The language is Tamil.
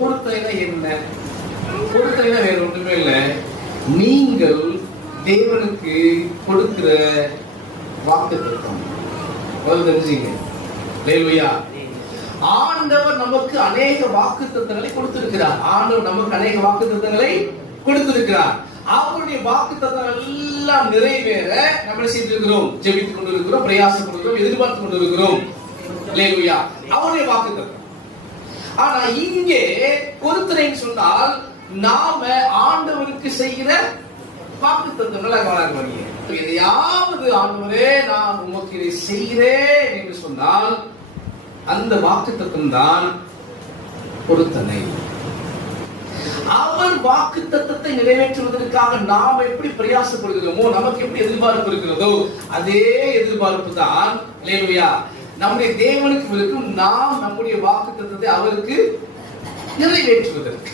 பொறுத்தலைனா என்ன? பொறுத்தலைனா வேற ஒன்றுமே இல்லை. நீங்கள் தேவனுக்கு கொடுக்கிற வாக்குத்தத்தம் தெரிஞ்சுங்க. ஹல்லேலூயா. ஆண்டவர் நமக்கு அநேக வாக்குத்தத்தங்களை கொடுத்திருக்கிறார். ஆண்டவர் நமக்கு அநேக வாக்குத்தத்தங்களை கொடுத்திருக்கிறார். அவருடைய வாக்குத்தத்தங்கள் எல்லாம் நிறைவேற நம்ம செய்திருக்கிறோம், ஜெபித்துக் கொண்டிருக்கிறோம், பிரயாசப்படுகிறோம், எதிர்பார்த்து கொண்டிருக்கிறோம். ஹல்லேலூயா. அவருடைய வாக்குத்தத்தம். ஆனா இங்கே பொறுத்தலைன்னு சொன்னால் நாம ஆண்டவருக்கு செய்கிற வாக்குத்தத்தங்களை கவனிங்க. எதையாவது ஆண்டவரே நான் உமக்கு இதை செய்கிறேன் என்று சொன்னால் அந்த வாக்குத்தத்தம் தான் பொறுத்தனை. அவர் வாக்குத்தத்தத்தை நிறைவேற்றுவதற்காக நாம் எப்படி பிரயாசப்படுகிறோமோ, நமக்கு எப்படி எதிர்பார்ப்பு இருக்கிறதோ அதே எதிர்பார்ப்பு தான் ஹல்லேலூயா நம்முடைய தேவனுக்கு இருக்கும். நாம் நம்முடைய வாக்குத்தத்தத்தை அவருக்கு நிறைவேற்றுவதற்கு